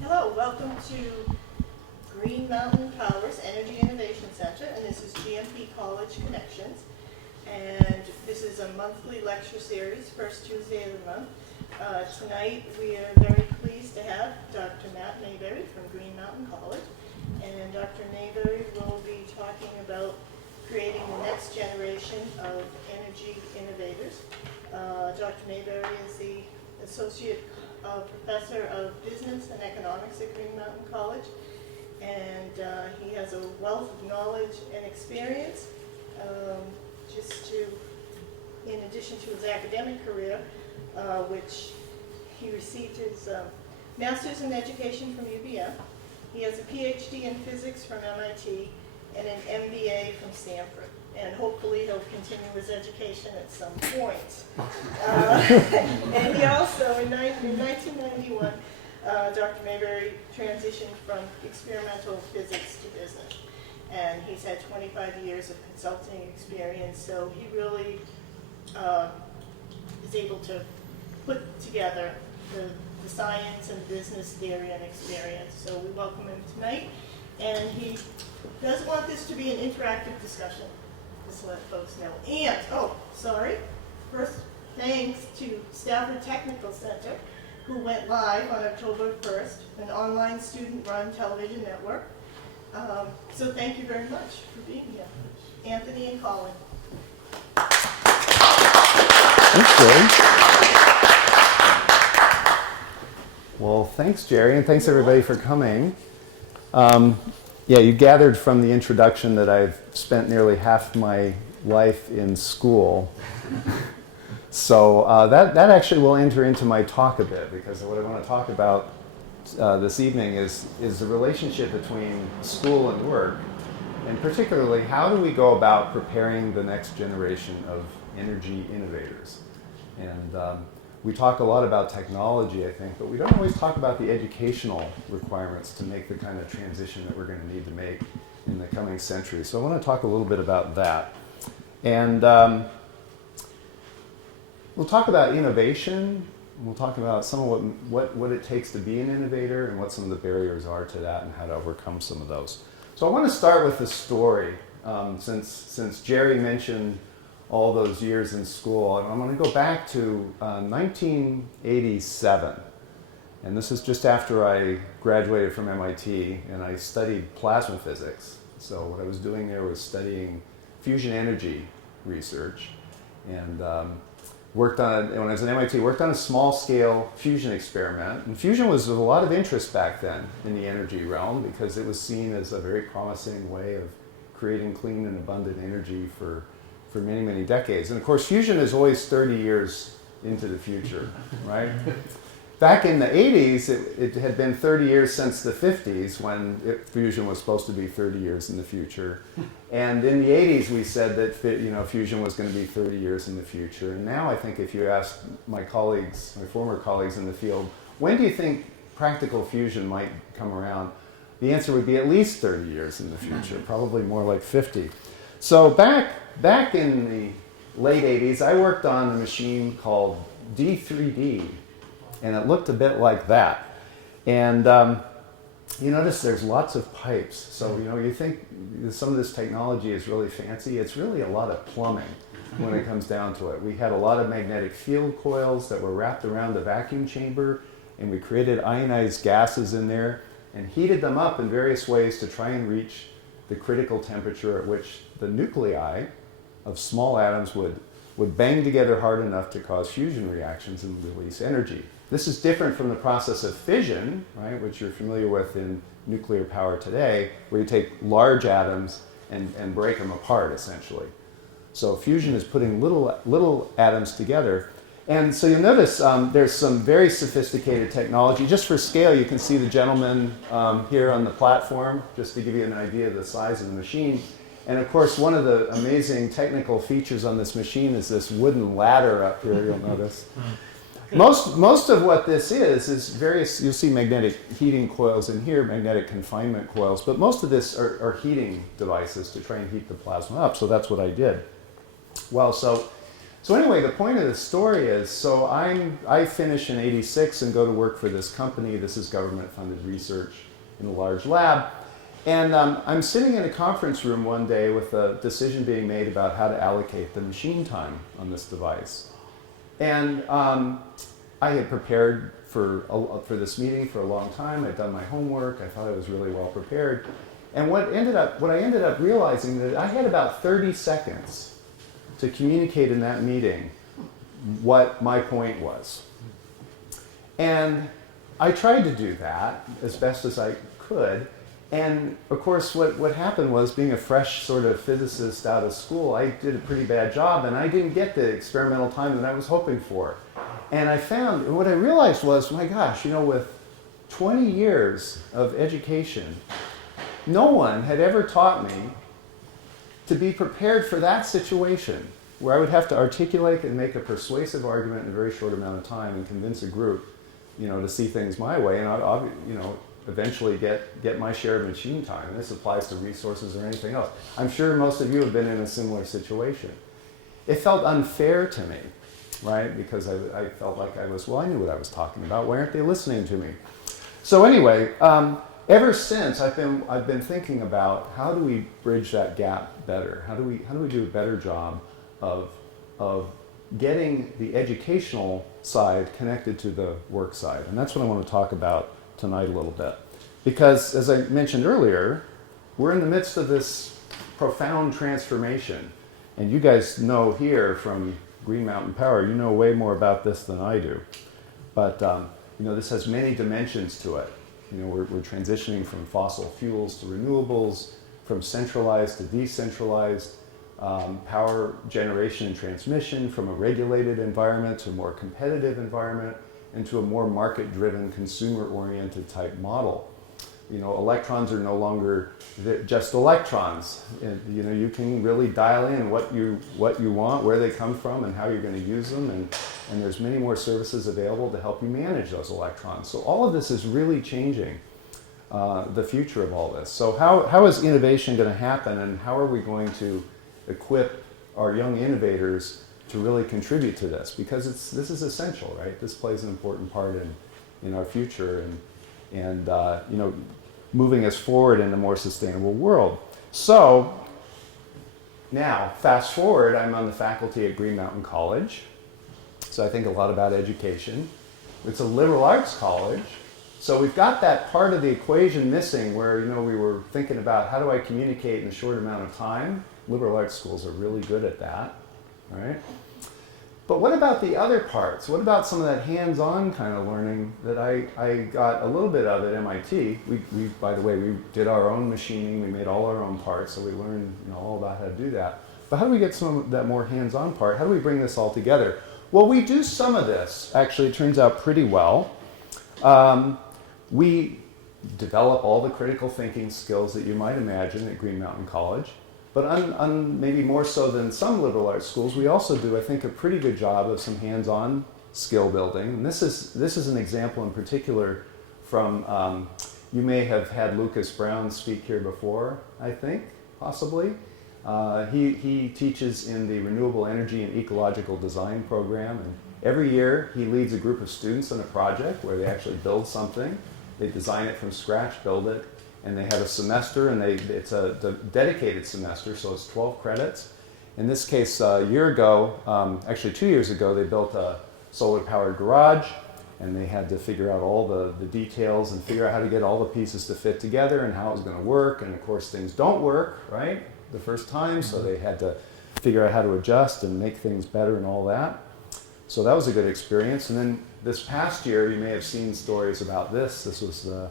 Hello, welcome to Green Mountain Power's Energy Innovation Center, and this is GMP College Connections. And this is a monthly lecture series, first Tuesday of the month. Tonight we are very pleased to have Dr. Matt Mayberry from Green Mountain College. And Dr. Mayberry will be talking about creating the next generation of energy innovators. Dr. Mayberry is the Associate Professor of Business and Economics at Green Mountain College, and he has a wealth of knowledge and experience, in addition to his academic career, which he received his Master's in Education from UVM. He has a PhD in Physics from MIT and an MBA from Stanford. And hopefully he'll continue his education at some point. And he also, in 1991, Dr. Mayberry transitioned from experimental physics to business. And he's had 25 years of consulting experience, so he really is able to put together the science and business theory and experience. So we welcome him tonight. And he does want this to be an interactive discussion. Just let folks know. And, first, thanks to Stafford Technical Center, who went live on October 1st, an online student-run television network. So thank you very much for being here. Anthony and Colin. Thanks, Jerry. Well, thanks, Jerry, and thanks everybody for coming. Yeah, you gathered from the introduction that I've spent nearly half my life in school. So that actually will enter into my talk a bit, because what I want to talk about this evening is the relationship between school and work, and particularly how do we go about preparing the next generation of energy innovators. And we talk a lot about technology, I think, but we don't always talk about the educational requirements to make the kind of transition that we're going to need to make in the coming century. So I want to talk a little bit about that. And we'll talk about innovation. We'll talk about some of what it takes to be an innovator and what some of the barriers are to that and how to overcome some of those. So I want to start with a story. Since Jerry mentioned all those years in school, I'm going to go back to 1987. And this is just after I graduated from MIT and I studied plasma physics. So what I was doing there was studying fusion energy research, and when I was at MIT, worked on a small-scale fusion experiment. And fusion was of a lot of interest back then in the energy realm because it was seen as a very promising way of creating clean and abundant energy for many, many decades. And of course, fusion is always 30 years into the future, right? Back in the 80s, it had been 30 years since the 50s when fusion was supposed to be 30 years in the future. And in the 80s, we said that fusion was going to be 30 years in the future. And now I think if you ask my colleagues, my former colleagues in the field, when do you think practical fusion might come around? The answer would be at least 30 years in the future, probably more like 50. So back in the late 80s, I worked on a machine called D3D. And it looked a bit like that. And you notice there's lots of pipes. So you think some of this technology is really fancy. It's really a lot of plumbing when it comes down to it. We had a lot of magnetic field coils that were wrapped around the vacuum chamber, and we created ionized gases in there and heated them up in various ways to try and reach the critical temperature at which the nuclei of small atoms would bang together hard enough to cause fusion reactions and release energy. This is different from the process of fission, right, which you're familiar with in nuclear power today, where you take large atoms and break them apart, essentially. So fusion is putting little atoms together. And so you'll notice there's some very sophisticated technology. Just for scale, you can see the gentleman here on the platform, just to give you an idea of the size of the machine. And of course, one of the amazing technical features on this machine is this wooden ladder up here, you'll notice. Most of what this is various, you'll see magnetic heating coils in here, magnetic confinement coils, but most of this are heating devices to try and heat the plasma up, so that's what I did. Well, so anyway, the point of the story is, so I finish in '86 and go to work for this company. This is government-funded research in a large lab. And I'm sitting in a conference room one day with a decision being made about how to allocate the machine time on this device. And I had prepared for this meeting for a long time. I'd done my homework. I thought I was really well prepared. And what I ended up realizing that I had about 30 seconds to communicate in that meeting what my point was. And I tried to do that as best as I could. And of course, what happened was, being a fresh sort of physicist out of school, I did a pretty bad job, and I didn't get the experimental time that I was hoping for. And what I realized was, my gosh, with 20 years of education, no one had ever taught me to be prepared for that situation, where I would have to articulate and make a persuasive argument in a very short amount of time and convince a group, to see things my way, and I'll eventually get my share of machine time. And this applies to resources or anything else. I'm sure most of you have been in a similar situation. It felt unfair to me, right? Because I felt like I knew what I was talking about. Why aren't they listening to me? So anyway, ever since I've been thinking about, how do we bridge that gap better? How do we do a better job of getting the educational side connected to the work side? And that's what I want to talk about tonight a little bit. Because, as I mentioned earlier, we're in the midst of this profound transformation. And you guys know here from Green Mountain Power, you know way more about this than I do. But this has many dimensions to it. We're transitioning from fossil fuels to renewables, from centralized to decentralized, power generation and transmission, from a regulated environment to a more competitive environment, and to a more market-driven, consumer-oriented type model. Electrons are no longer just electrons. You can really dial in what you want, where they come from, and how you're going to use them, and there's many more services available to help you manage those electrons. So all of this is really changing the future of all this. So how is innovation going to happen, and how are we going to equip our young innovators to really contribute to this? Because this is essential, right? This plays an important part in our future and moving us forward in a more sustainable world. So now, fast forward, I'm on the faculty at Green Mountain College. So I think a lot about education. It's a liberal arts college. So we've got that part of the equation missing where, we were thinking about, how do I communicate in a short amount of time? Liberal arts schools are really good at that, right? But what about the other parts? What about some of that hands-on kind of learning that I got a little bit of at MIT? We by the way, we did our own machining. We made all our own parts, so we learned all about how to do that. But how do we get some of that more hands-on part? How do we bring this all together? Well, we do some of this. Actually, it turns out pretty well. We develop all the critical thinking skills that you might imagine at Green Mountain College. But maybe more so than some liberal arts schools, we also do, I think, a pretty good job of some hands-on skill building. And this is an example in particular from, you may have had Lucas Brown speak here before, I think, possibly. He teaches in the Renewable Energy and Ecological Design program. And every year he leads a group of students on a project where they actually build something. They design it from scratch, build it. And they have a semester, and it's a dedicated semester, so it's 12 credits. In this case, a year ago, actually 2 years ago, they built a solar-powered garage, and they had to figure out all the details and figure out how to get all the pieces to fit together and how it was going to work. And of course, things don't work, right, the first time, so they had to figure out how to adjust and make things better and all that. So that was a good experience. And then this past year, you may have seen stories about this. This was the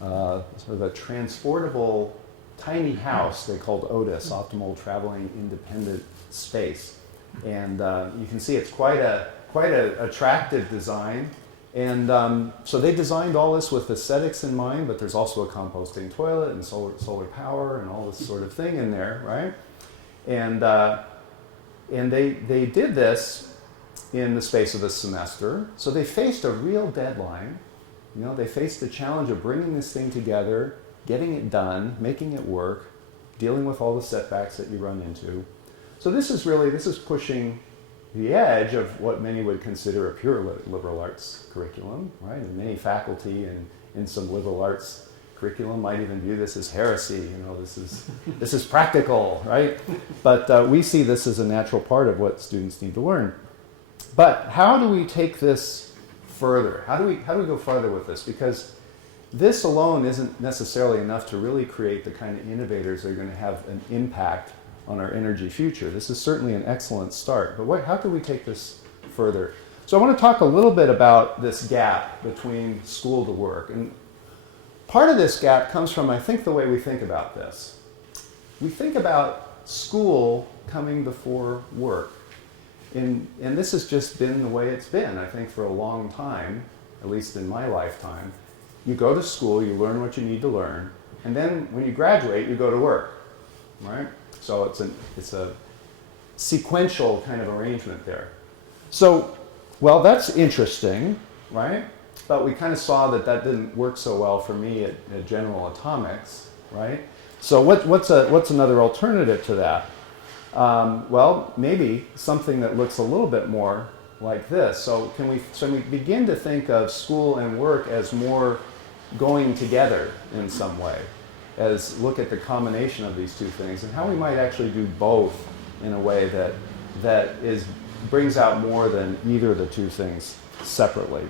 sort of a transportable tiny house they called Otis, Optimal Traveling Independent Space. And you can see it's quite a quite an attractive design. And so they designed all this with aesthetics in mind, but there's also a composting toilet and solar power and all this sort of thing in there, right? And they did this in the space of a semester. So they faced a real deadline. You know, they faced the challenge of bringing this thing together, getting it done, making it work, dealing with all the setbacks that you run into. So this is pushing the edge of what many would consider a pure liberal arts curriculum, right? And many faculty in some liberal arts curriculum might even view this as heresy. You know, this is practical, right? But we see this as a natural part of what students need to learn. But how do we take this further? How do we go further with this? Because this alone isn't necessarily enough to really create the kind of innovators that are going to have an impact on our energy future. This is certainly an excellent start, but how can we take this further? So I want to talk a little bit about this gap between school to work. And part of this gap comes from, I think, the way we think about this. We think about school coming before work. And this has just been the way it's been, I think, for a long time, at least in my lifetime. You go to school, you learn what you need to learn, and then when you graduate, you go to work, right? So it's a sequential kind of arrangement there. So, well, that's interesting, right? But we kind of saw that didn't work so well for me at General Atomics, right? So what's another alternative to that? Well, maybe something that looks a little bit more like this. So we begin to think of school and work as more going together in some way, as look at the combination of these two things and how we might actually do both in a way that brings out more than either of the two things separately.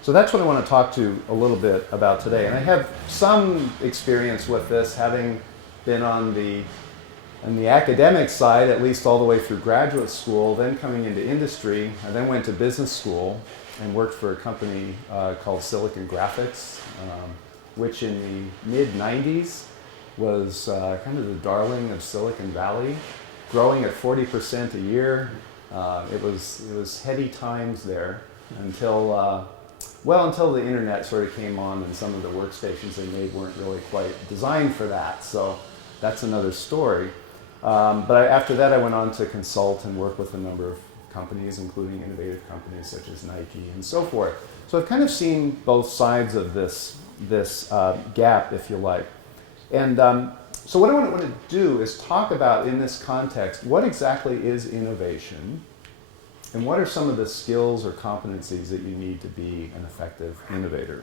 So that's what I want to talk to a little bit about today. And I have some experience with this, having been on the academic side, at least all the way through graduate school, then coming into industry. I then went to business school and worked for a company called Silicon Graphics, which in the mid-90s was kind of the darling of Silicon Valley, growing at 40% a year. It was heady times there until the internet sort of came on, and some of the workstations they made weren't really quite designed for that. So that's another story. But after that, I went on to consult and work with a number of companies, including innovative companies such as Nike and so forth. So I've kind of seen both sides of this gap, if you like. And so what I want to do is talk about, in this context, what exactly is innovation, and what are some of the skills or competencies that you need to be an effective innovator.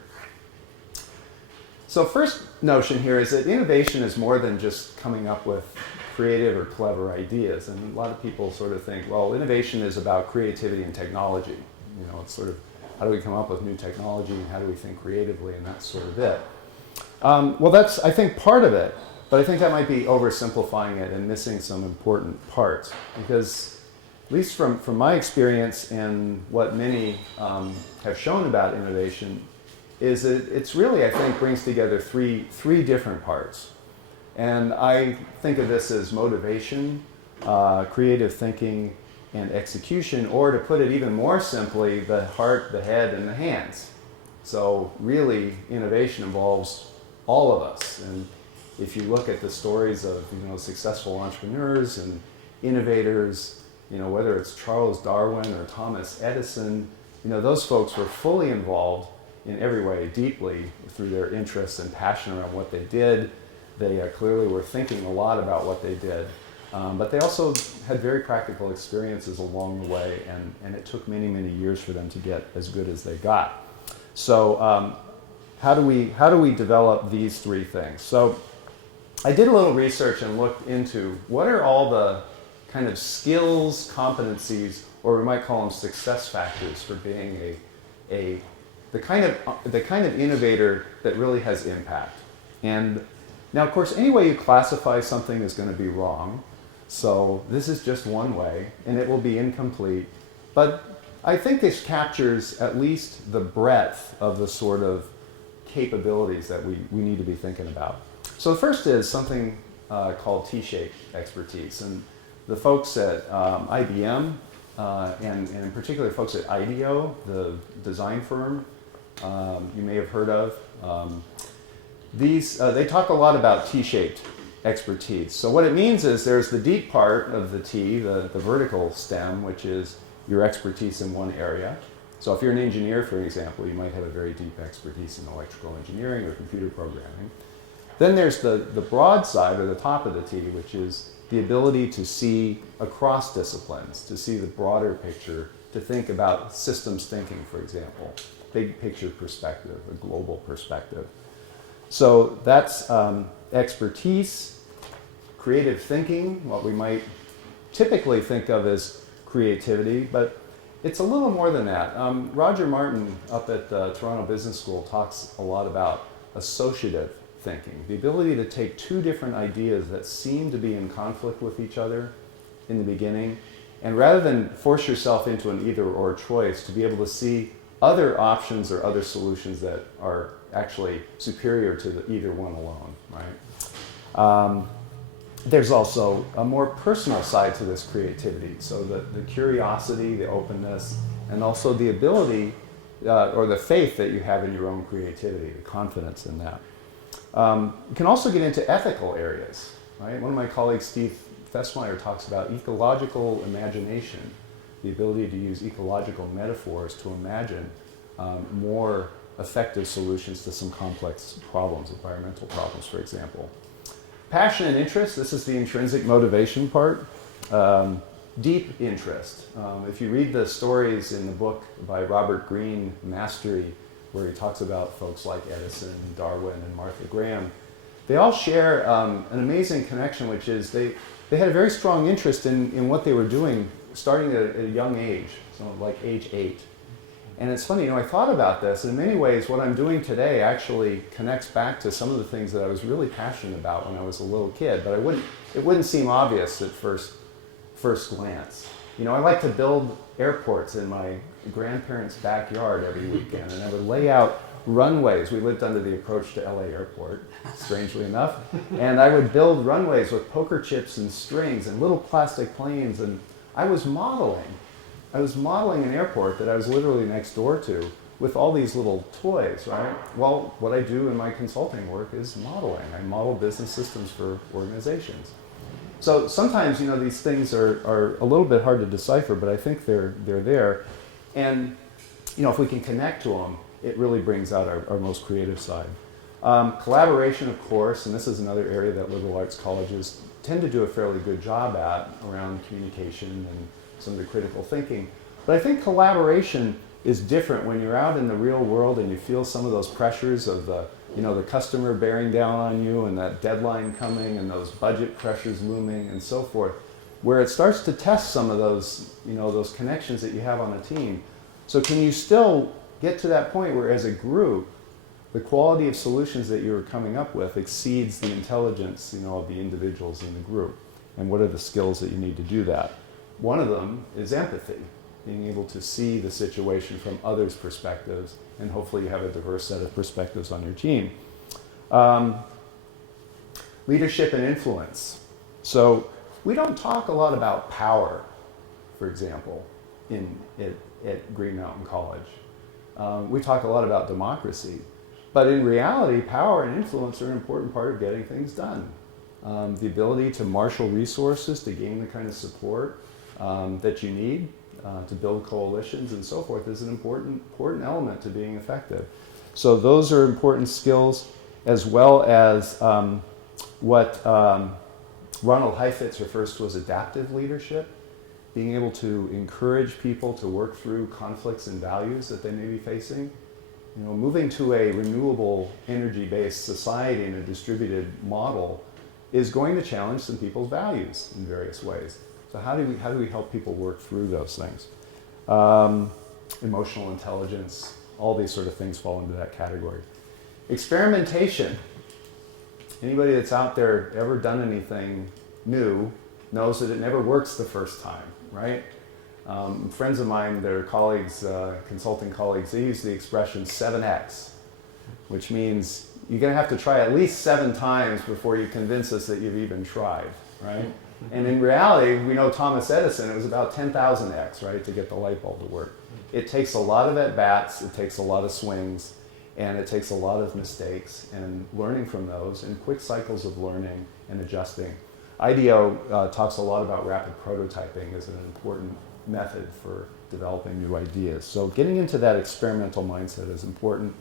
So first notion here is that innovation is more than just coming up with creative or clever ideas. And a lot of people sort of think, well, innovation is about creativity and technology. You know, it's sort of how do we come up with new technology and how do we think creatively, and that's sort of it. Well, that's, I think, part of it, but I think that might be oversimplifying it and missing some important parts, because at least from my experience and what many have shown about innovation is that it's really, I think, brings together three different parts. And I think of this as motivation, creative thinking, and execution, or to put it even more simply, the heart, the head, and the hands. So really, innovation involves all of us. And if you look at the stories of successful entrepreneurs and innovators, whether it's Charles Darwin or Thomas Edison, those folks were fully involved in every way, deeply, through their interests and passion around what they did. They clearly were thinking a lot about what they did. But they also had very practical experiences along the way, and it took many, many years for them to get as good as they got. So how do we develop these three things? So I did a little research and looked into what are all the kind of skills, competencies, or we might call them success factors for being the kind of innovator that really has impact. And now, of course, any way you classify something is going to be wrong. So this is just one way, and it will be incomplete. But I think this captures at least the breadth of the sort of capabilities that we need to be thinking about. So the first is something called T-shaped expertise. And the folks at IBM and in particular folks at IDEO, the design firm you may have heard of. They talk a lot about T-shaped expertise. So what it means is there's the deep part of the T, the vertical stem, which is your expertise in one area. So if you're an engineer, for example, you might have a very deep expertise in electrical engineering or computer programming. Then there's the broad side, or the top of the T, which is the ability to see across disciplines, to see the broader picture, to think about systems thinking, for example, big picture perspective, a global perspective. So that's expertise, creative thinking, what we might typically think of as creativity, but it's a little more than that. Roger Martin up at Toronto Business School talks a lot about associative thinking, the ability to take two different ideas that seem to be in conflict with each other in the beginning, and rather than force yourself into an either-or choice, to be able to see other options or other solutions that are actually superior to the either one alone, right? There's also a more personal side to this creativity. So the curiosity, the openness, and also the ability or the faith that you have in your own creativity, the confidence in that. You can also get into ethical areas, right? One of my colleagues, Steve Fessmeyer, talks about ecological imagination, the ability to use ecological metaphors to imagine more effective solutions to some complex problems, environmental problems, for example. Passion and interest, this is the intrinsic motivation part. Deep interest. If you read the stories in the book by Robert Greene, Mastery, where he talks about folks like Edison, Darwin, and Martha Graham, they all share an amazing connection, which is they had a very strong interest in what they were doing starting at a young age, so like age 8. And it's funny, I thought about this, and in many ways what I'm doing today actually connects back to some of the things that I was really passionate about when I was a little kid, but it wouldn't seem obvious at first glance. I like to build airports in my grandparents' backyard every weekend, and I would lay out runways. We lived under the approach to LA Airport, strangely enough, and I would build runways with poker chips and strings and little plastic planes, and I was modeling an airport that I was literally next door to with all these little toys, right? Well, what I do in my consulting work is modeling. I model business systems for organizations. So sometimes, these things are a little bit hard to decipher, but I think they're there. And, if we can connect to them, it really brings out our most creative side. Collaboration, of course, and this is another area that liberal arts colleges tend to do a fairly good job at around communication and some of the critical thinking. But I think collaboration is different when you're out in the real world and you feel some of those pressures of the customer bearing down on you and that deadline coming and those budget pressures looming and so forth, where it starts to test some of those, those connections that you have on a team. So can you still get to that point where as a group, the quality of solutions that you're coming up with exceeds the intelligence, of the individuals in the group? And what are the skills that you need to do that? One of them is empathy, being able to see the situation from others' perspectives, and hopefully you have a diverse set of perspectives on your team. Leadership and influence. So we don't talk a lot about power, for example, at Green Mountain College. We talk a lot about democracy, but in reality, power and influence are an important part of getting things done. The ability to marshal resources to gain the kind of support that you need to build coalitions and so forth is an important element to being effective. So those are important skills, as well as what Ronald Heifetz refers to as adaptive leadership, being able to encourage people to work through conflicts and values that they may be facing. Moving to a renewable energy-based society in a distributed model is going to challenge some people's values in various ways. So how do we help people work through those things? Emotional intelligence, all these sort of things fall into that category. Experimentation. Anybody that's out there ever done anything new knows that it never works the first time, right? Friends of mine, their colleagues, consulting colleagues, they use the expression 7X, which means you're going to have to try at least 7 times before you convince us that you've even tried, right? And in reality, we know Thomas Edison, it was about 10,000x, right, to get the light bulb to work. It takes a lot of at-bats, it takes a lot of swings, and it takes a lot of mistakes and learning from those and quick cycles of learning and adjusting. IDEO talks a lot about rapid prototyping as an important method for developing new ideas. So getting into that experimental mindset is important.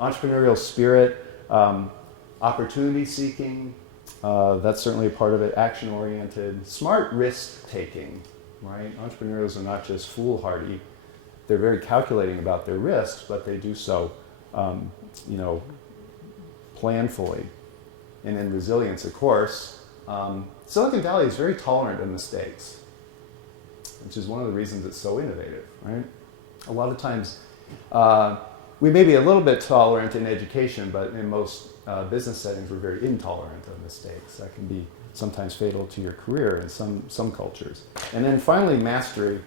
Entrepreneurial spirit, opportunity seeking, that's certainly a part of it. Action-oriented, smart risk-taking, right? Entrepreneurs are not just foolhardy. They're very calculating about their risks, but they do so, planfully. And in resilience, of course, Silicon Valley is very tolerant of mistakes, which is one of the reasons it's so innovative, right? A lot of times, we may be a little bit tolerant in education, but in most business settings, we're very intolerant of mistakes. That can be sometimes fatal to your career in some cultures. And then finally, mastery.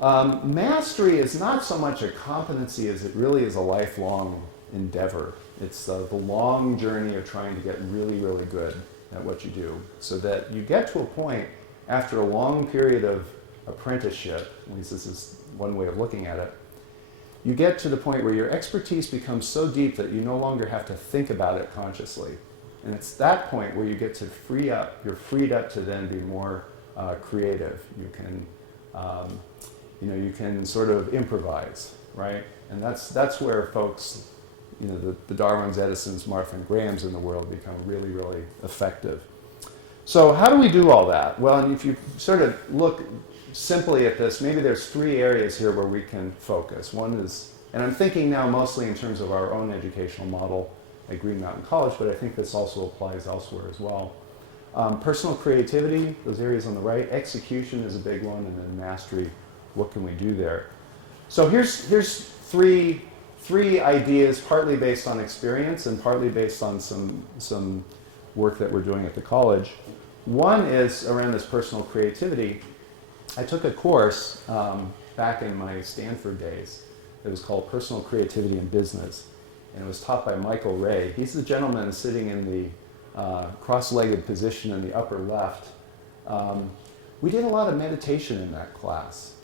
Mastery is not so much a competency as it really is a lifelong endeavor. It's the long journey of trying to get really, really good at what you do, so that you get to a point after a long period of apprenticeship, at least this is one way of looking at it, you get to the point where your expertise becomes so deep that you no longer have to think about it consciously. And it's that point where you get to free up. You're freed up to then be more creative. You can, you can sort of improvise, right? And that's where folks, the Darwins, Edisons, Martha and Grahams in the world become really, really effective. So how do we do all that? Well, and if you sort of look simply at this, maybe there's three areas here where we can focus. One is, and I'm thinking now mostly in terms of our own educational model at Green Mountain College, but I think this also applies elsewhere as well. Personal creativity, those areas on the right. Execution is a big one, and then mastery, what can we do there? So here's three ideas, partly based on experience and partly based on some work that we're doing at the college. One is around this personal creativity. I took a course back in my Stanford days. It was called Personal Creativity in Business, and it was taught by Michael Ray. He's the gentleman sitting in the cross-legged position in the upper left. We did a lot of meditation in that class.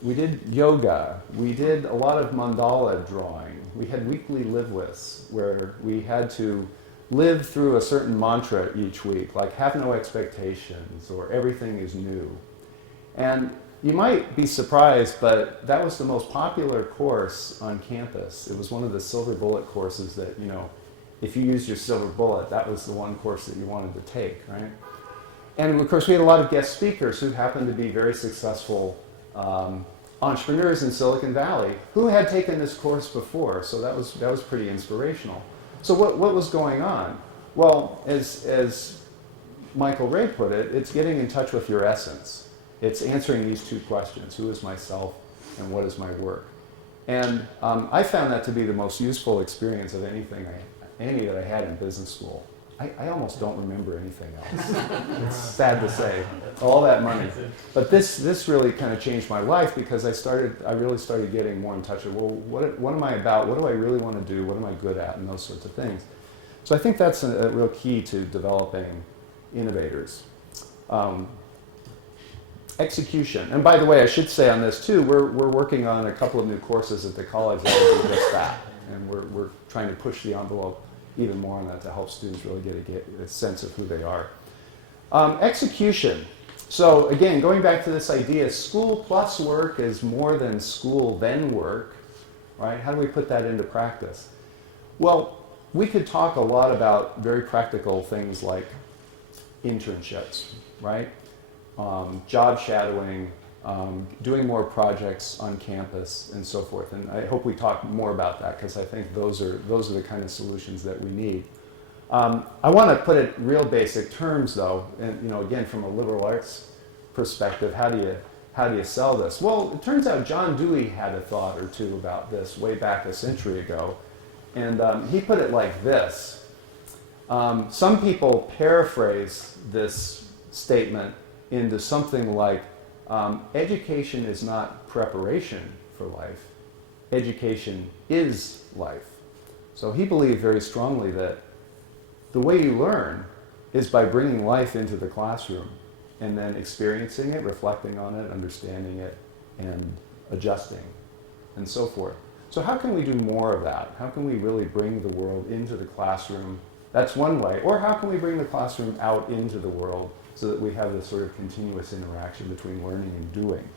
We did yoga. We did a lot of mandala drawing. We had weekly live lists where we had to live through a certain mantra each week, like have no expectations or everything is new. And you might be surprised, but that was the most popular course on campus. It was one of the silver bullet courses that, if you used your silver bullet, that was the one course that you wanted to take, right? And of course, we had a lot of guest speakers who happened to be very successful entrepreneurs in Silicon Valley who had taken this course before, so that was pretty inspirational. So what was going on? Well, as Michael Ray put it, it's getting in touch with your essence. It's answering these two questions: who is myself and what is my work? And I found that to be the most useful experience of any that I had in business school. I almost don't remember anything else. It's sad to say, all that money. But this really kind of changed my life, because I really started getting more in touch with, well, what am I about? What do I really want to do? What am I good at? And those sorts of things. So I think that's a real key to developing innovators. Execution. And by the way, I should say on this too, we're working on a couple of new courses at the college that will do just that. And we're trying to push the envelope even more on that to help students really get a sense of who they are. Execution. So again, going back to this idea, school plus work is more than school then work, right? How do we put that into practice? Well, we could talk a lot about very practical things like internships, right? Job shadowing, doing more projects on campus, and so forth. And I hope we talk more about that, because I think those are the kind of solutions that we need. I want to put it real basic terms, though, and again, from a liberal arts perspective, how do you sell this? Well, it turns out John Dewey had a thought or two about this way back a century ago, and he put it like this. Some people paraphrase this statement into something like, education is not preparation for life. Education is life. So he believed very strongly that the way you learn is by bringing life into the classroom. and then experiencing it, reflecting on it, understanding it, and adjusting, and so forth. So how can we do more of that? How can we really bring the world into the classroom? That's one way. Or how can we bring the classroom out into the world so that we have this sort of continuous interaction between learning and doing?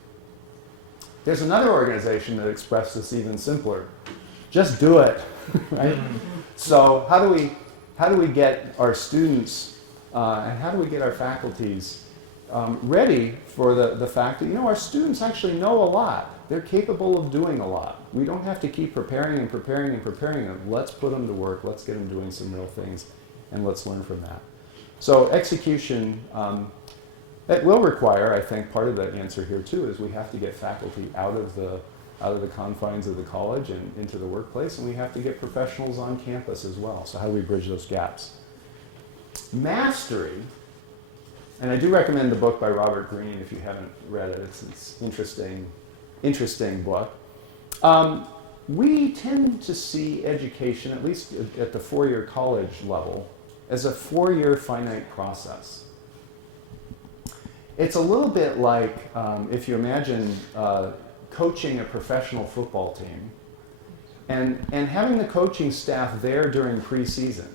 There's another organization that expressed this even simpler. Just do it, right? So how do we get our students and how do we get our faculties ready for the fact that, our students actually know a lot. They're capable of doing a lot. We don't have to keep preparing and preparing and preparing them. Let's put them to work. Let's get them doing some real things, and let's learn from that. So execution, it will require, I think, part of the answer here too is we have to get faculty out of the confines of the college and into the workplace, and we have to get professionals on campus as well. So how do we bridge those gaps? Mastery, and I do recommend the book by Robert Greene if you haven't read it. It's interesting book. We tend to see education, at least at the four-year college level, as a four-year finite process. It's a little bit like if you imagine coaching a professional football team and having the coaching staff there during preseason.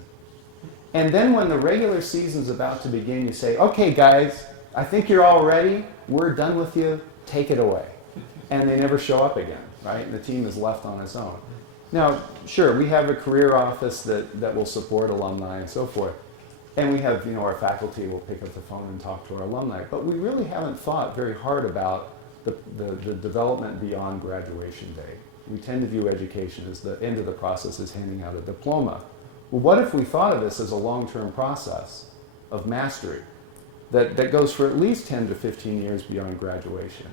And then when the regular season's about to begin, you say, okay guys, I think you're all ready. We're done with you. Take it away. And they never show up again, right? And the team is left on its own. Now, sure, we have a career office that will support alumni and so forth. And we have, our faculty will pick up the phone and talk to our alumni. But we really haven't thought very hard about the development beyond graduation day. We tend to view education as the end of the process is handing out a diploma. Well, what if we thought of this as a long-term process of mastery that goes for at least 10 to 15 years beyond graduation?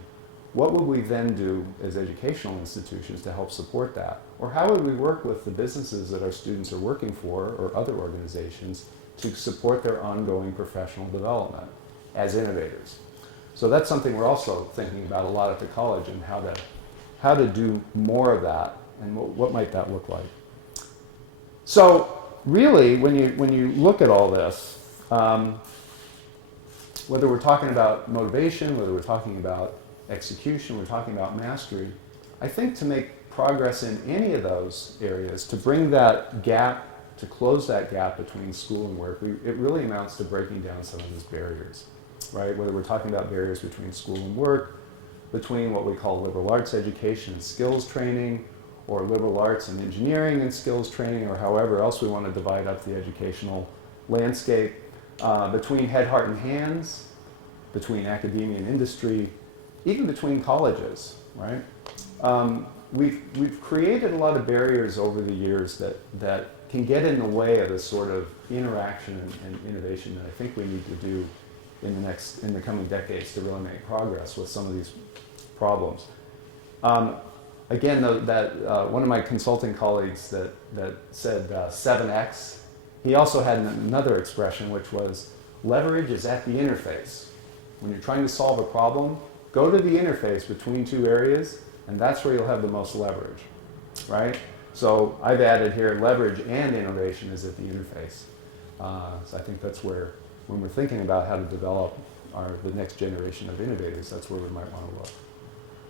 What would we then do as educational institutions to help support that? Or how would we work with the businesses that our students are working for or other organizations to support their ongoing professional development as innovators? So that's something we're also thinking about a lot at the college and how to do more of that and what might that look like. So really, when you look at all this, whether we're talking about motivation, whether we're talking about execution, we're talking about mastery, I think to make progress in any of those areas, to bring that gap, to close that gap between school and work, it really amounts to breaking down some of these barriers, right? Whether we're talking about barriers between school and work, between what we call liberal arts education and skills training, or liberal arts and engineering and skills training, or however else we want to divide up the educational landscape, between head, heart, and hands, between academia and industry, even between colleges, right? We've created a lot of barriers over the years that can get in the way of this sort of interaction and innovation that I think we need to do in the coming decades to really make progress with some of these problems. Again, one of my consulting colleagues that said 7X, he also had another expression which was leverage is at the interface. When you're trying to solve a problem, go to the interface between two areas, and that's where you'll have the most leverage, right? So I've added here leverage and innovation is at the interface. So I think that's where, when we're thinking about how to develop the next generation of innovators, that's where we might want to look.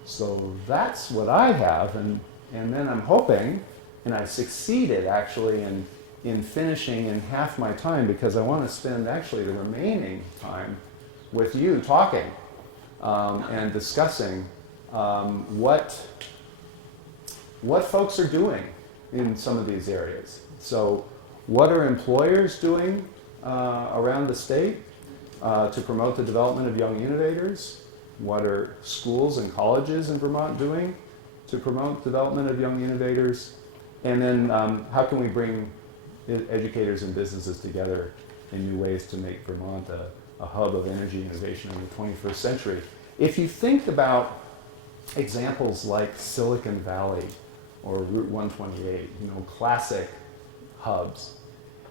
So that's what I have, and then I'm hoping, and I succeeded actually in finishing in half my time because I want to spend actually the remaining time with you talking and discussing what folks are doing in some of these areas. So what are employers doing around the state to promote the development of young innovators? What are schools and colleges in Vermont doing to promote development of young innovators? And then how can we bring educators and businesses together in new ways to make Vermont a hub of energy innovation in the 21st century? If you think about examples like Silicon Valley or Route 128, classic hubs,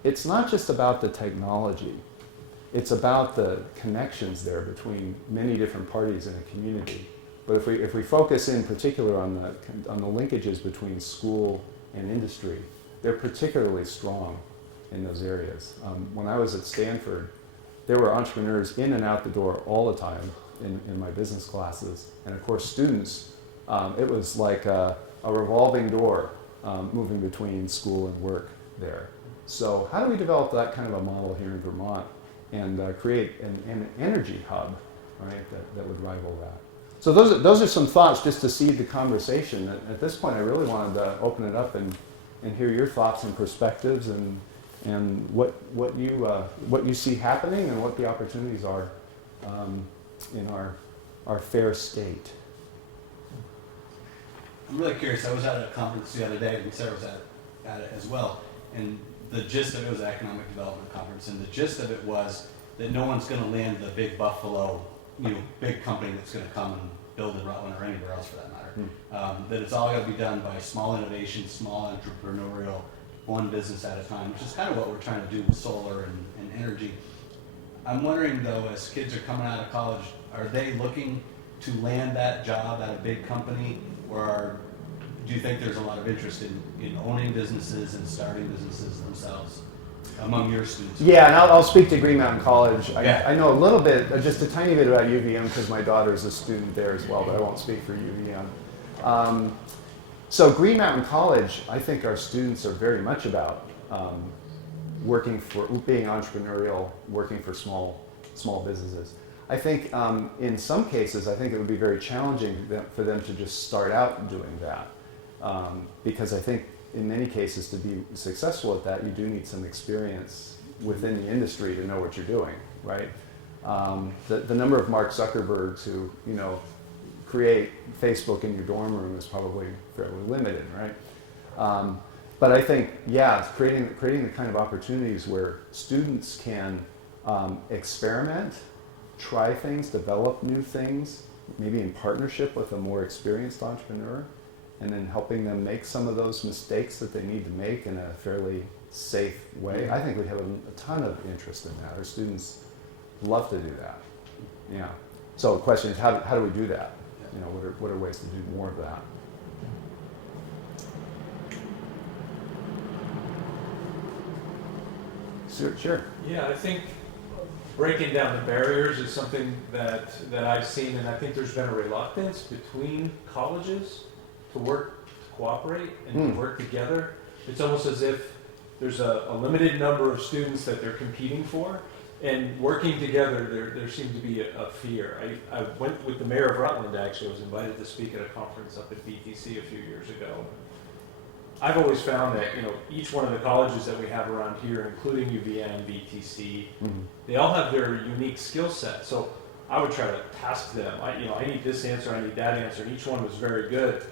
it's not just about the technology. It's about the connections there between many different parties in a community. But if we focus in particular on the linkages between school and industry, they're particularly strong in those areas. When I was at Stanford, there were entrepreneurs in and out the door all the time in my business classes. And of course, students, it was like a revolving door moving between school and work there. So how do we develop that kind of a model here in Vermont and create an energy hub, right, that would rival that? So those are some thoughts just to seed the conversation. At this point, I really wanted to open it up and hear your thoughts and perspectives and what you see happening and what the opportunities are in our fair state. I'm really curious. I was at a conference the other day, and Sarah was at it as well. And the gist of it was an economic development conference, and the gist of it was that no one's going to land the big Buffalo, big company that's going to come and build in Rutland or anywhere else for that matter. That it's all going to be done by small innovation, small entrepreneurial, one business at a time, which is kind of what we're trying to do with solar and energy. I'm wondering though, as kids are coming out of college, are they looking to land that job at a big company, or do you think there's a lot of interest in owning businesses and starting businesses themselves among your students? Yeah, and I'll speak to Green Mountain College. Yeah. I know a little bit, just a tiny bit about UVM because my daughter is a student there as well, but I won't speak for UVM. So Green Mountain College, I think our students are very much about being entrepreneurial, working for small businesses. I think in some cases, I think it would be very challenging for them to just start out doing that. Because I think in many cases to be successful at that, you do need some experience within the industry to know what you're doing, right? The number of Mark Zuckerbergs who, create Facebook in your dorm room is probably fairly limited, right? But I think, creating the kind of opportunities where students can experiment, try things, develop new things, maybe in partnership with a more experienced entrepreneur, and then helping them make some of those mistakes that they need to make in a fairly safe way. I think we have a ton of interest in that. Our students love to do that. Yeah. So the question is, how do we do that? What are ways to do more of that? Sure. Yeah, I think breaking down the barriers is something that I've seen, and I think there's been a reluctance between colleges to cooperate and to work together. It's almost as if there's a limited number of students that they're competing for, and working together there seems to be a fear. I went with the mayor of Rutland, actually. I was invited to speak at a conference up at BTC a few years ago. I've always found that each one of the colleges that we have around here, including UVM, BTC, they all have their unique skill set. So I would try to task them. I need this answer, I need that answer, and each one was very good.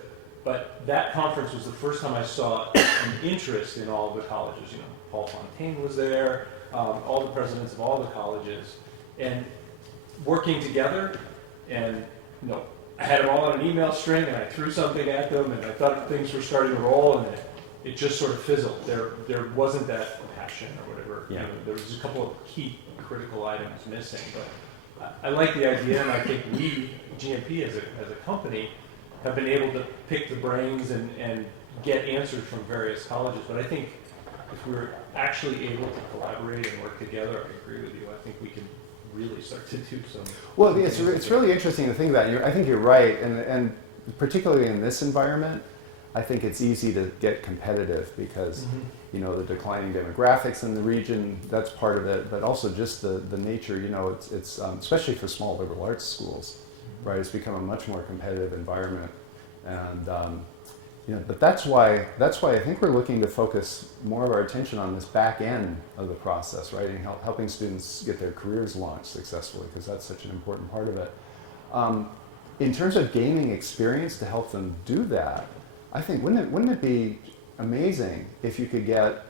But that conference was the first time I saw an interest in all of the colleges. Paul Fontaine was there, all the presidents of all the colleges, and working together. And I had them all on an email string, and I threw something at them, and I thought things were starting to roll, and it just sort of fizzled. There wasn't that passion or whatever. Yeah. There was a couple of key critical items missing, but I like the idea, and I think we, GMP as a company, have been able to pick the brains and get answers from various colleges. But I think if we're actually able to collaborate and work together, I agree with you. I think we can really start to do some. Well, it's really interesting to think about. I think you're right, and particularly in this environment, I think it's easy to get competitive because the declining demographics in the region, that's part of it, but also just the nature. It's especially for small liberal arts schools, right? It's become a much more competitive environment, and but that's why I think we're looking to focus more of our attention on this back end of the process, right? And helping students get their careers launched successfully, because that's such an important part of it. In terms of gaining experience to help them do that, I think wouldn't it be amazing if you could get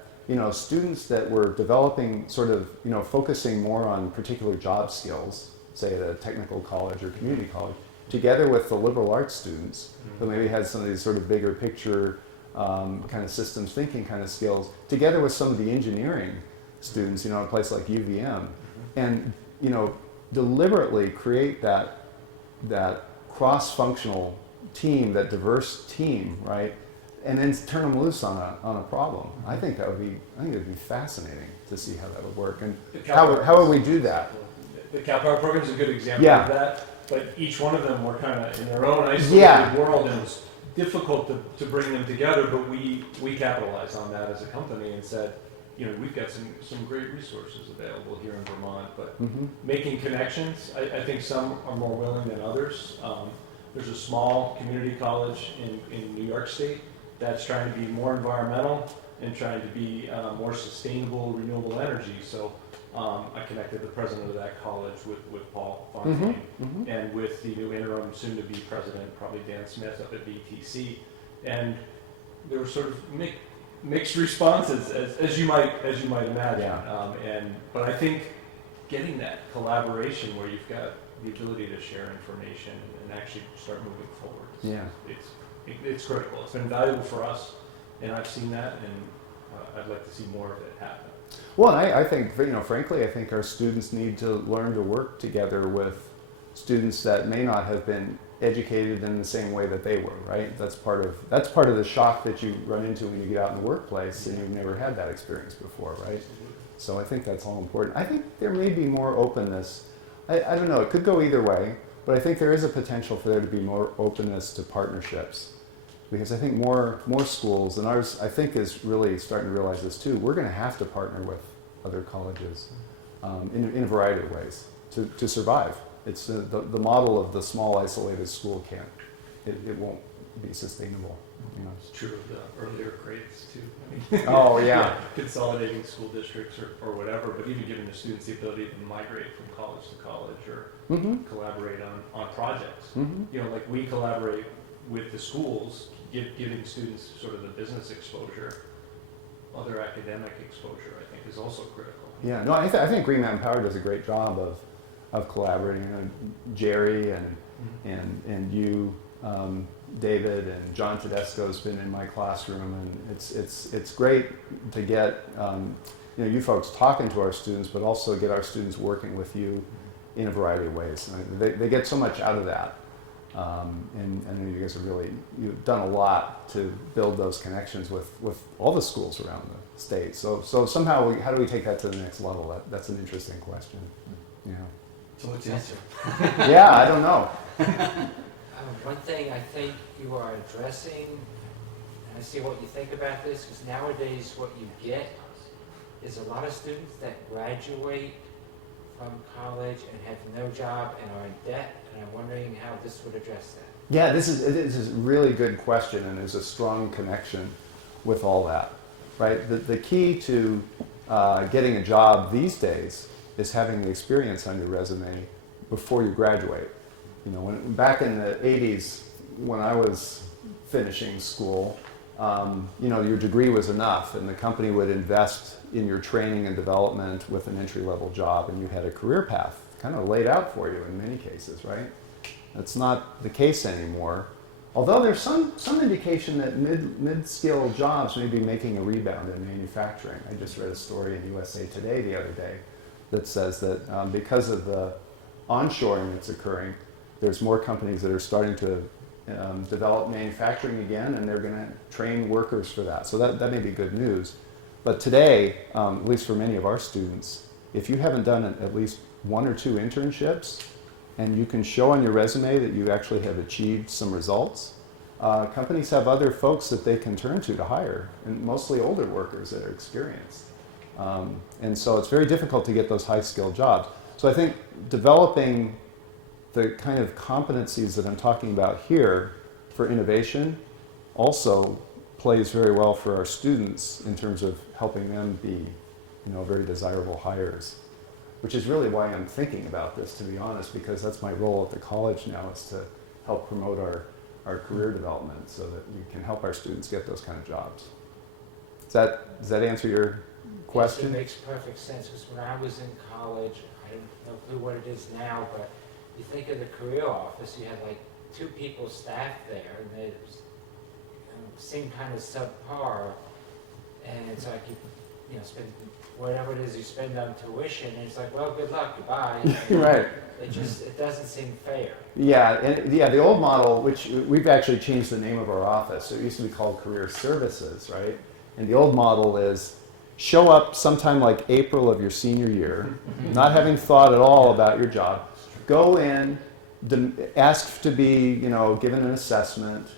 students that were developing sort of focusing more on particular job skills, say at a technical college or community college, together with the liberal arts students who maybe had some of these sort of bigger picture kind of systems thinking kind of skills, together with some of the engineering students, in a place like UVM, and deliberately create that cross-functional team, that diverse team, right? and then turn them loose on a problem. I think it would be fascinating to see how that would work, and how would we do that? The Cal Power program is a good example Yeah. of that, but each one of them were kind of in their own isolated world, and it was difficult to bring them together, but we capitalized on that as a company and said, we've got some great resources available here in Vermont, but making connections, I think some are more willing than others. There's a small community college in New York State that's trying to be more environmental and trying to be more sustainable, renewable energy. So I connected the president of that college with Paul Fontaine and with the new interim soon-to-be president, probably Dan Smith up at VTC. And there were sort of mixed responses, as you might imagine. Yeah. But I think getting that collaboration where you've got the ability to share information and actually start moving forward. It's critical. It's been valuable for us, and I've seen that, and I'd like to see more of it happen. Well, and I think, frankly, I think our students need to learn to work together with students that may not have been educated in the same way that they were, right? That's part of the shock that you run into when you get out in the workplace and you've never had that experience before, right? So I think that's all important. I think there may be more openness. I don't know, it could go either way, but I think there is a potential for there to be more openness to partnerships. Because I think more schools, and ours I think is really starting to realize this too, we're going to have to partner with other colleges in a variety of ways to survive. It's the model of the small isolated school it won't be sustainable. It's true of the earlier grades too. I mean, oh yeah. Consolidating school districts or whatever, but even giving the students the ability to migrate from college to college or collaborate on projects. Like we collaborate with the schools, giving students sort of the business exposure. Other academic exposure, I think, is also critical. Yeah, no, I think Green Mountain Power does a great job of collaborating. Jerry and you, David, and John Tedesco's been in my classroom, and it's great to get you folks talking to our students, but also get our students working with you in a variety of ways. They get so much out of that, and I know you guys you've done a lot to build those connections with all the schools around the state. So somehow, how do we take that to the next level? That's an interesting question. So what's the answer? Yeah, I don't know. One thing I think you are addressing, and I see what you think about this, because nowadays what you get is a lot of students that graduate from college and have no job and are in debt, and I'm wondering how this would address that. Yeah, this is a really good question, and there's a strong connection with all that, right? The key to getting a job these days is having the experience on your resume before you graduate. Back in the 80s, when I was finishing school, your degree was enough, and the company would invest in your training and development with an entry-level job, and you had a career path kind of laid out for you in many cases, right? That's not the case anymore. Although there's some indication that mid-skill jobs may be making a rebound in manufacturing. I just read a story in USA Today the other day that says that because of the onshoring that's occurring, there's more companies that are starting to develop manufacturing again, and they're going to train workers for that. So that may be good news. But today, at least for many of our students, if you haven't done at least 1 or 2 internships, and you can show on your resume that you actually have achieved some results, companies have other folks that they can turn to hire, and mostly older workers that are experienced. And so it's very difficult to get those high-skilled jobs. So I think developing the kind of competencies that I'm talking about here for innovation also plays very well for our students in terms of helping them be, very desirable hires, which is really why I'm thinking about this, to be honest, because that's my role at the college now, is to help promote our career development so that we can help our students get those kind of jobs. Does that answer your question? Yes, it makes perfect sense, because when I was in college, I don't know who what it is now, but you think of the career office, you had like 2 people staffed there, and it was, seemed kind of subpar, and so I could you know, spend whatever it is you spend on tuition, and it's like, well, good luck, goodbye. Right. It doesn't seem fair. Yeah, and yeah, the old model, which we've actually changed the name of our office. It used to be called Career Services, right? And the old model is show up sometime like April of your senior year, not having thought at all about your job. Go in, ask to be, given an assessment,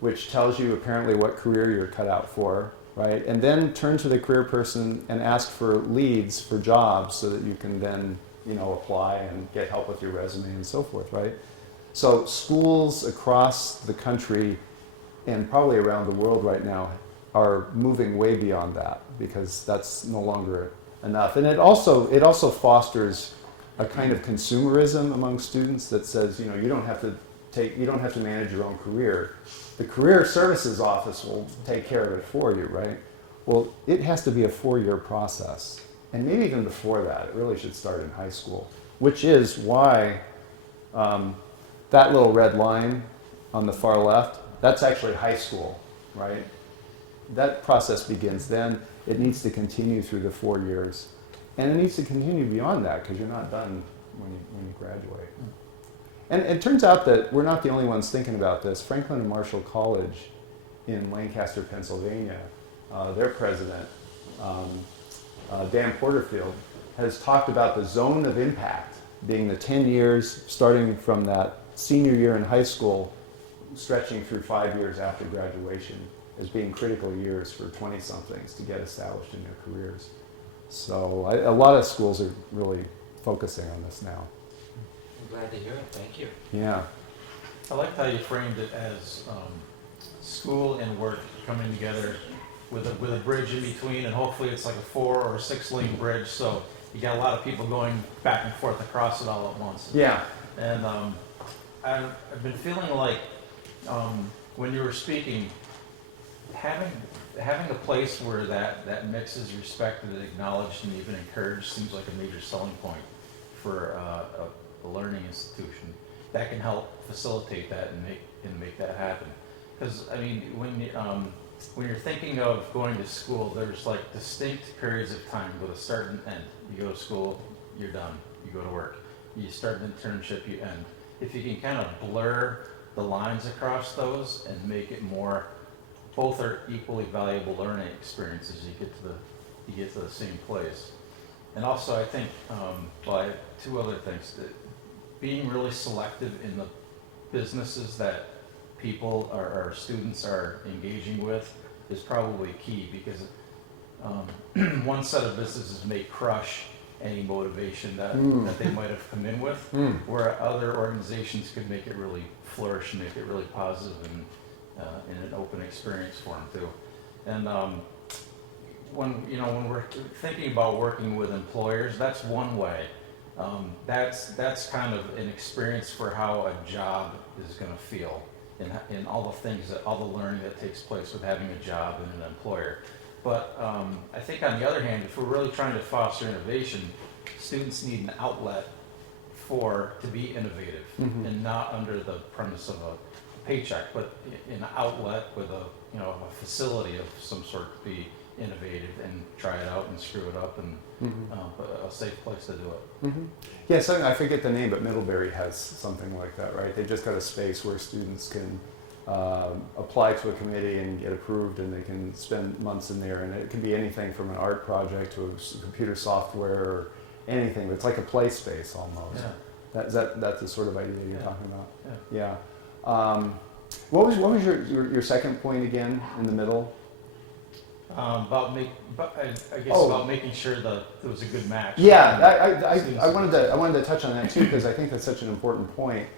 which tells you apparently what career you're cut out for, right? And then turn to the career person and ask for leads for jobs so that you can then, apply and get help with your resume and so forth, right? So schools across the country and probably around the world right now are moving way beyond that because that's no longer enough. And it also fosters a kind of consumerism among students that says, you don't have to manage your own career. The career services office will take care of it for you, right? Well, it has to be a 4-year process. And maybe even before that, it really should start in high school, which is why that little red line on the far left, that's actually high school, right? That process begins then. It needs to continue through the 4 years. And it needs to continue beyond that because you're not done when you graduate. And it turns out that we're not the only ones thinking about this. Franklin and Marshall College in Lancaster, Pennsylvania, their president, Dan Porterfield, has talked about the zone of impact being the 10 years starting from that senior year in high school, stretching through 5 years after graduation as being critical years for 20-somethings to get established in their careers. So a lot of schools are really focusing on this now. I'm glad to hear it. Thank you. Yeah. I liked how you framed it as school and work coming together with a bridge in between, and hopefully it's like a 4 or 6 lane bridge, so you got a lot of people going back and forth across it all at once. Yeah. And I've been feeling like when you were speaking, having a place where that mix is respected and acknowledged and even encouraged seems like a major selling point for a learning institution that can help facilitate that and make that happen. Because I mean, when you're thinking of going to school, there's like distinct periods of time with a start and end. You go to school, you're done. You go to work. You start an internship, you end. If you can kind of blur the lines across those and make it more, both are equally valuable learning experiences. You get to the same place. And also, I think, well, I have 2 other things. Being really selective in the businesses that people or students are engaging with is probably key, because one set of businesses may crush any motivation that they might have come in with, where other organizations could make it really flourish and make it really positive and an open experience for them too. And when we're thinking about working with employers, that's one way. That's kind of an experience for how a job is going to feel, and all the things all the learning that takes place with having a job and an employer. But I think on the other hand, if we're really trying to foster innovation, students need an outlet to be innovative, and not under the premise of a paycheck, but an outlet with a facility of some sort to be innovative and try it out and screw it up, and but a safe place to do it. Yeah, something, I forget the name, but Middlebury has something like that, right? They've just got a space where students can apply to a committee and get approved, and they can spend months in there, and it can be anything from an art project to a computer software or anything. It's like a play space almost. Yeah. That's the sort of idea you're talking about. Yeah. Yeah. What was your second point again in the middle? About making sure that it was a good match. Yeah, I wanted to touch on that too, because I think that's such an important point,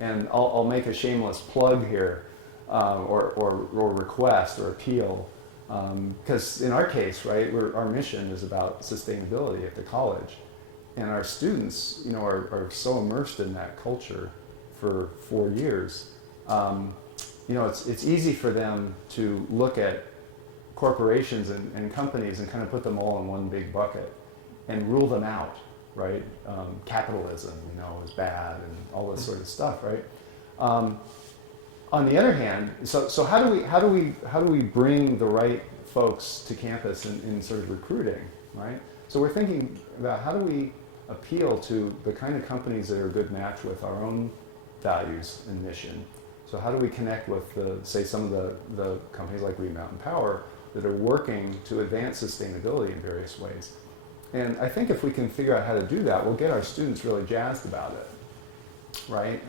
and I'll make a shameless plug here, or request or appeal, because in our case, right, our mission is about sustainability at the college, and our students, are so immersed in that culture for 4 years. It's easy for them to look at corporations and companies and kind of put them all in one big bucket and rule them out, right? Capitalism, is bad and all this sort of stuff, right? On the other hand, so how do we bring the right folks to campus in sort of recruiting, right? So we're thinking about how do we appeal to the kind of companies that are a good match with our own values and mission. So how do we connect with, say, some of the companies like Green Mountain Power that are working to advance sustainability in various ways? And I think if we can figure out how to do that, we'll get our students really jazzed about it, right?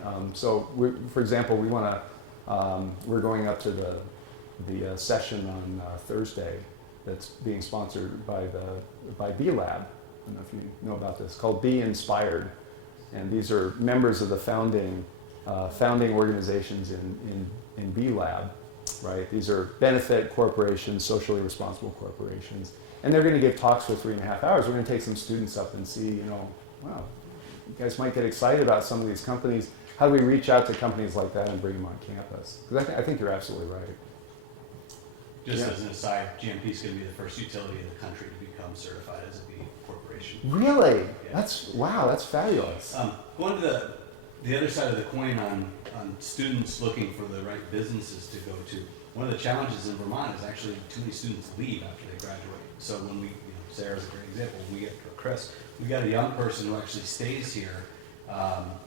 For example, we're going up to the session on Thursday that's being sponsored by B Lab. I don't know if you know about this, called Be Inspired. And these are members of the founding organizations in B Lab, right? These are benefit corporations, socially responsible corporations. And they're going to give talks for 3.5 hours. We're going to take some students up and see, wow, you guys might get excited about some of these companies. How do we reach out to companies like that and bring them on campus? Because I think you're absolutely right. Just as an aside, GMP is going to be the first utility in the country to become certified as a B Corporation. Really? Yeah. That's fabulous. Going to the other side of the coin on students looking for the right businesses to go to, one of the challenges in Vermont is actually too many students leave after they graduate. So when Sarah's a great example, when we get Chris, we got a young person who actually stays here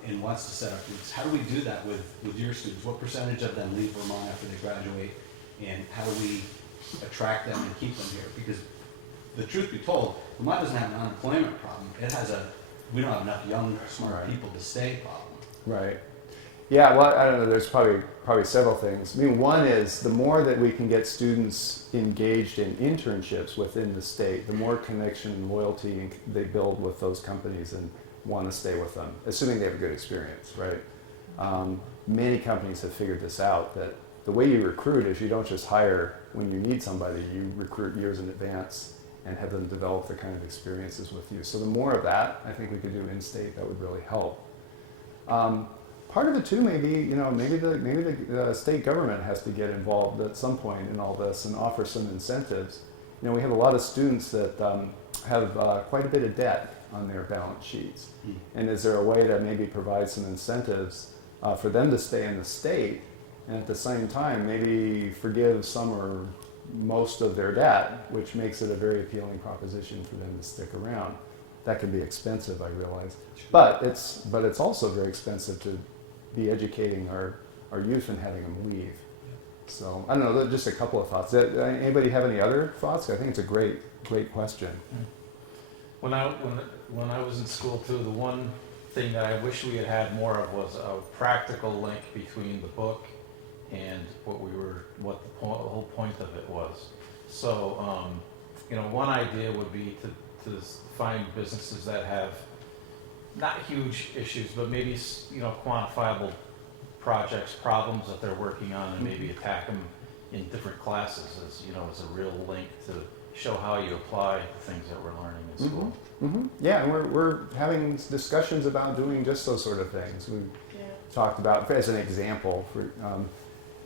and wants to set up roots. How do we do that with your students? What percentage of them leave Vermont after they graduate? And how do we attract them and keep them here? Because the truth be told, Vermont doesn't have an unemployment problem. It has we don't have enough young, smart people to stay problem. Right. Yeah, well, I don't know, there's probably several things. I mean, one is the more that we can get students engaged in internships within the state, the more connection and loyalty they build with those companies and want to stay with them, assuming they have a good experience, right? Many companies have figured this out, that the way you recruit is you don't just hire when you need somebody, you recruit years in advance and have them develop the kind of experiences with you. So the more of that I think we could do in-state, that would really help. Part of it too may be, maybe the state government has to get involved at some point in all this and offer some incentives. We have a lot of students that have quite a bit of debt on their balance sheets. And is there a way to maybe provide some incentives for them to stay in the state and at the same time maybe forgive some or most of their debt, which makes it a very appealing proposition for them to stick around. That can be expensive, I realize, but it's also very expensive to be educating our youth and having them leave. So I don't know, just a couple of thoughts. Anybody have any other thoughts? I think it's a great question. When I was in school too, the one thing that I wish we had had more of was a practical link between the book and what the whole point of it was. So, one idea would be to find businesses that have not huge issues, but maybe quantifiable projects, problems that they're working on, and maybe attack them in different classes as a real link to show how you apply the things that we're learning in school. Mm-hmm. Yeah, and we're having discussions about doing just those sort of things. We talked about, as an example, for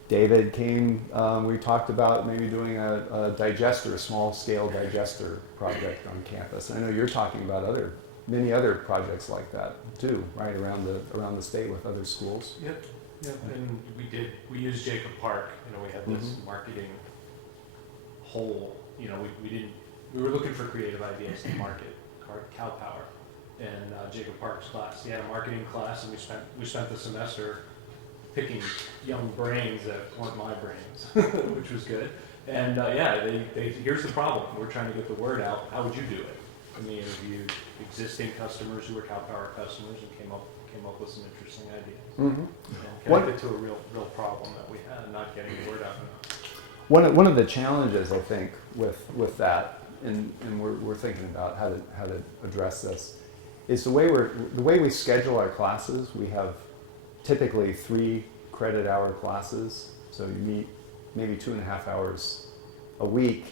David came, we talked about maybe doing a digester, a small-scale digester project on campus. I know you're talking about many other projects like that too, right, around the state with other schools. Yep. And we used Jacob Park. We had this marketing hole. We were looking for creative ideas to market cow power, and Jacob Park's class. He had a marketing class, and we spent the semester picking young brains that weren't my brains, which was good. And here's the problem: we're trying to get the word out. How would you do it? And they interviewed existing customers who were cow power customers and came up with some interesting ideas. Mm-hmm. And connected to a real problem that we had, not getting the word out enough. One of the challenges I think with that, and we're thinking about how to address this, is the way we schedule our classes. We have typically 3 credit hour classes, so you meet maybe 2.5 hours a week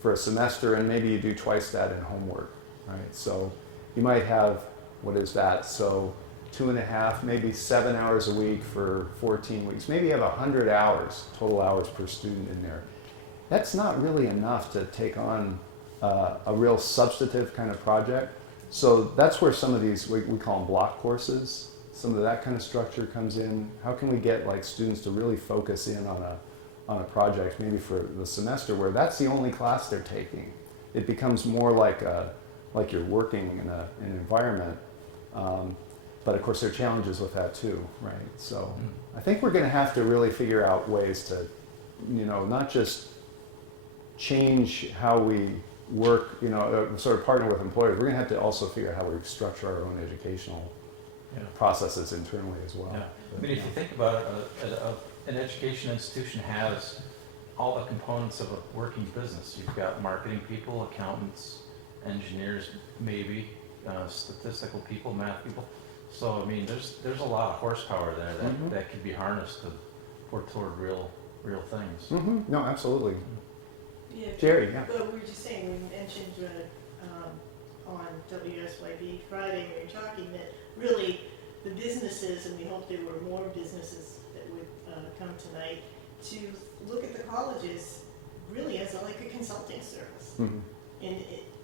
for a semester, and maybe you do twice that in homework, right? So you might have, what is that? So 2.5, maybe 7 hours a week for 14 weeks. Maybe you have 100 hours, total hours per student in there. That's not really enough to take on a real substantive kind of project. So that's where some of these, we call them block courses, some of that kind of structure comes in. How can we get students to really focus in on a project, maybe for the semester, where that's the only class they're taking. It becomes more like you're working in an environment. But of course, there are challenges with that too, right? So I think we're going to have to really figure out ways to, not just change how we work, sort of partner with employers. We're going to have to also figure out how we structure our own educational processes internally as well. Yeah. But, I mean, if you think about it, an education institution has all the components of a working business. You've got marketing people, accountants, engineers, maybe statistical people, math people. So I mean, there's a lot of horsepower there that can be harnessed to put toward real things. Mm-hmm. No, absolutely. Yeah, Jerry, yeah. But we were just saying, we mentioned on WSYB Friday, we were talking that really the businesses, and we hope there were more businesses that would come tonight, to look at the colleges really as like a consulting service. Mm-hmm.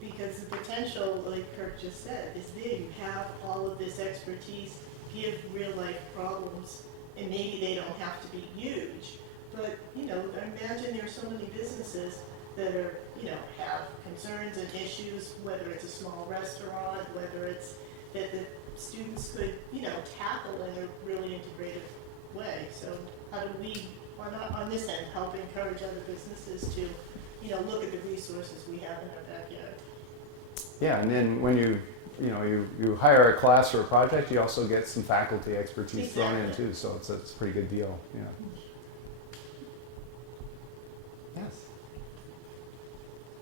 Because the potential, like Kirk just said, is there. You have all of this expertise, give real life problems, and maybe they don't have to be huge. But, imagine there are so many businesses that are, have concerns and issues, whether it's a small restaurant, whether it's that the students could, tackle in a really integrated way. So how do we, on this end, help encourage other businesses to, look at the resources we have in our backyard? Yeah, and then when you hire a class or a project, you also get some faculty expertise thrown in too. So it's a pretty good deal. Yeah. Yes.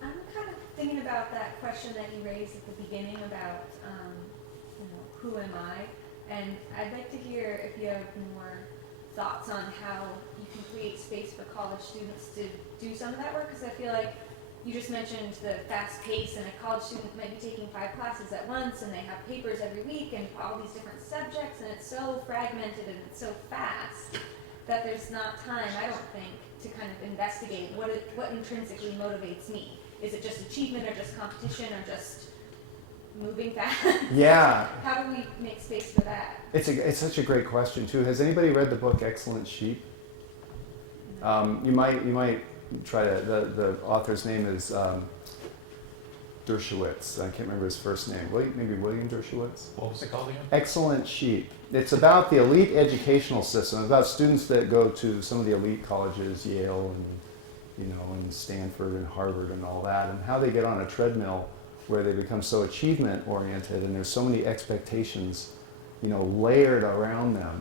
I'm kind of thinking about that question that you raised at the beginning about, who am I? And I'd like to hear if you have more thoughts on how you can create space for college students to do some of that work, because I feel like you just mentioned the fast pace, and a college student might be taking 5 classes at once, and they have papers every week and all these different subjects, and it's so fragmented and it's so fast that there's not time, I don't think, to kind of investigate what intrinsically motivates me. Is it just achievement, or just competition, or just moving fast? Yeah. How do we make space for that? It's such a great question too. Has anybody read the book Excellent Sheep? You might try to. The author's name is Dershowitz. I can't remember his first name. Maybe William Dershowitz. What was it called again? Excellent Sheep. It's about the elite educational system. It's about students that go to some of the elite colleges, Yale and Stanford and Harvard and all that, and how they get on a treadmill where they become so achievement oriented, and there's so many expectations, layered around them,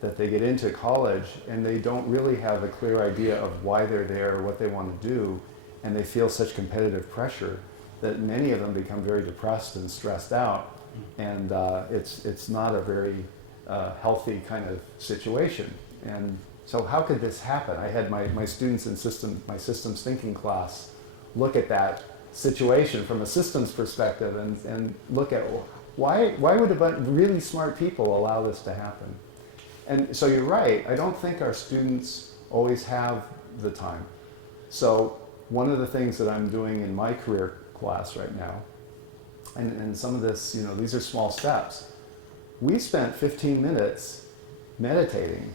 that they get into college and they don't really have a clear idea of why they're there or what they want to do, and they feel such competitive pressure that many of them become very depressed and stressed out, and it's not a very healthy kind of situation. And so how could this happen? I had my students in my systems thinking class look at that situation from a systems perspective and look at why would a bunch of really smart people allow this to happen? And so you're right, I don't think our students always have the time. So one of the things that I'm doing in my career class right now, and some of this, these are small steps. We spent 15 minutes meditating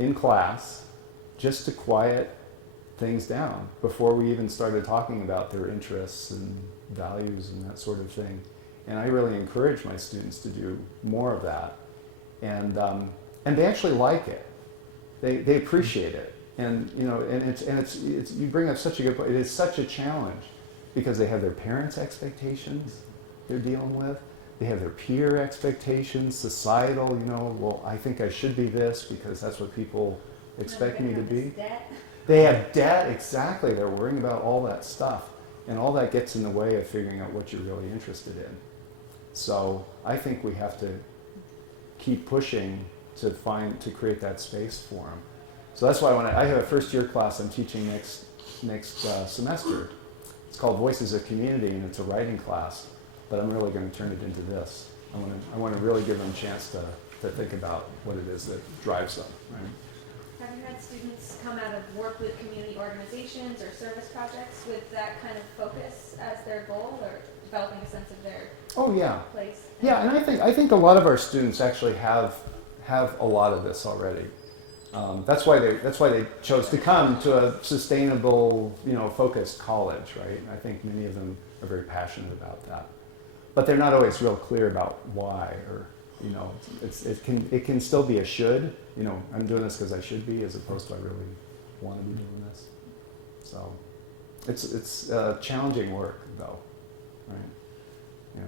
in class just to quiet things down before we even started talking about their interests and values and that sort of thing. And I really encourage my students to do more of that. And they actually like it. They appreciate it. And it's you bring up such a good point. It is such a challenge because they have their parents' expectations they're dealing with. They have their peer expectations, societal, well, I think I should be this because that's what people expect me to be. They have debt, exactly. They're worrying about all that stuff. And all that gets in the way of figuring out what you're really interested in. So I think we have to keep pushing to create that space for them. So that's why I have a first year class I'm teaching next semester. It's called Voices of Community, and it's a writing class. But I'm really going to turn it into this. I want to really give them a chance to think about what it is that drives them. Right? Have you had students come out of work with community organizations or service projects with that kind of focus as their goal, or developing a sense of their place? Yeah, and I think a lot of our students actually have a lot of this already. That's why they chose to come to a sustainable, focused college, right? I think many of them are very passionate about that, but they're not always real clear about why, or it can still be a should. I'm doing this because I should be, as opposed to I really want to be doing this. So it's challenging work, though, right? Yeah.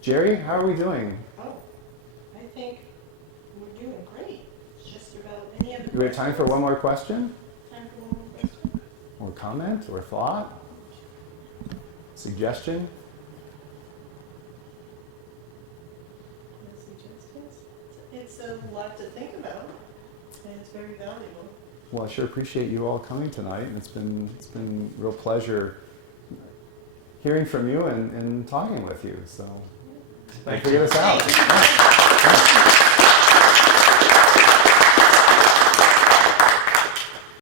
Jerry, how are we doing? Oh, I think we're doing great. It's just about any other. Do we have time for one more question? Time for one more question? Or comment? Or thought? Suggestion? No suggestions? It's a lot to think about, and it's very valuable. Well, I sure appreciate you all coming tonight. And it's been a real pleasure hearing from you and talking with you. So Thank figure you. this out. Thank you. Yeah.